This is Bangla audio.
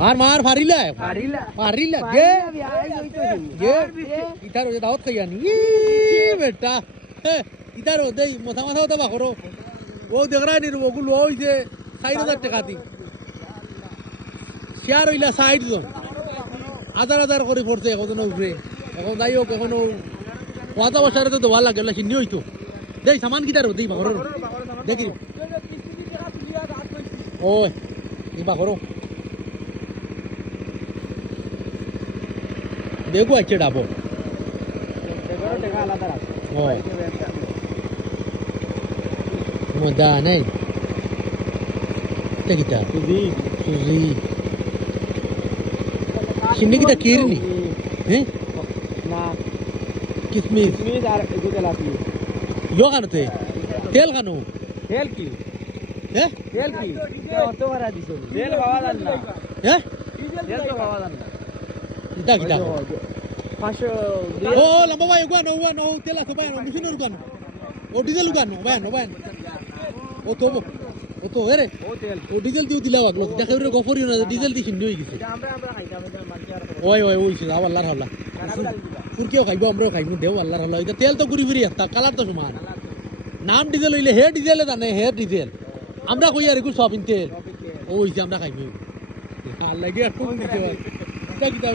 মার মার ফারিলা ফারিলা গে গে ইতার ওই দাওত খাইয়া নি বেটা ইতার ওই মাথা মাথা তো বাখরো ও দেখরা নি ওগুলো হইছে 4000 টাকা দি শেয়ার হইলা 60 জন হাজার হাজার করে পড়ছে এখন উপরে এখন যাই হোক এখন ওয়াদা বসারে তো দেওয়া লাগে চিনি হইতো দেই সামান কিতার দেই বাখরো দেখি ওই এই বাখরো দেখো আছে ডাবো মজা নাই কিতা সুজি চিনি কিতা কিরনি হ্যাঁ না কিসমিস আর এগো তেলাপি ইয়ো কানতে তেল কানো তেল কি হ্যাঁ তেল কি কত ভরা দিছো তেল বাবা জান না হ্যাঁ তেল তো বাবা জান না কিতা কিতা 500 ও লম্বা ভাই ওগানো তেল আছে ভাই মেশিনের ওগানো ও ডিজেল ওগানো ভাই ও তো এরে ও তেল ও ডিজেল দিও দিলাও আগলো দেখে রে গফরিও না ডিজেল দি চিন্নি হই গেছে আমরা খাইতাম ওই আল্লাহর হাওলা পুরকিও খাইবো আমরাও খাইবো দেও আল্লাহর হাওলা এটা তেল তো ঘুরি ফিরি একটা কালার তো সমান নাম ডিজেল হইলে হে ডিজেলে জানে হে ডিজেল আমরা কই আর এগুলো সব তেল ওই যে আমরা খাইবো আল্লাহ গিয়া কোন দিতে কিতা